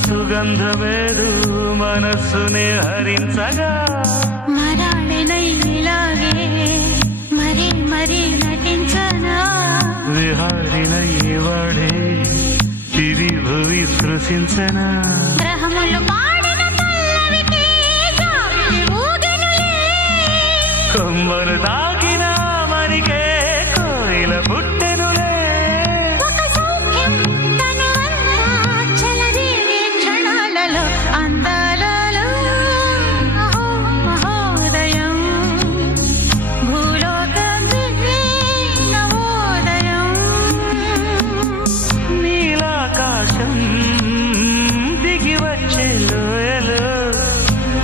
సుగంధమేదు మనస్సునే హరించగా మరాళినైలాగే మరీ మరీ నటించనా విహారినై వాడే తిరి భువి స్పృశించనా గ్రహములు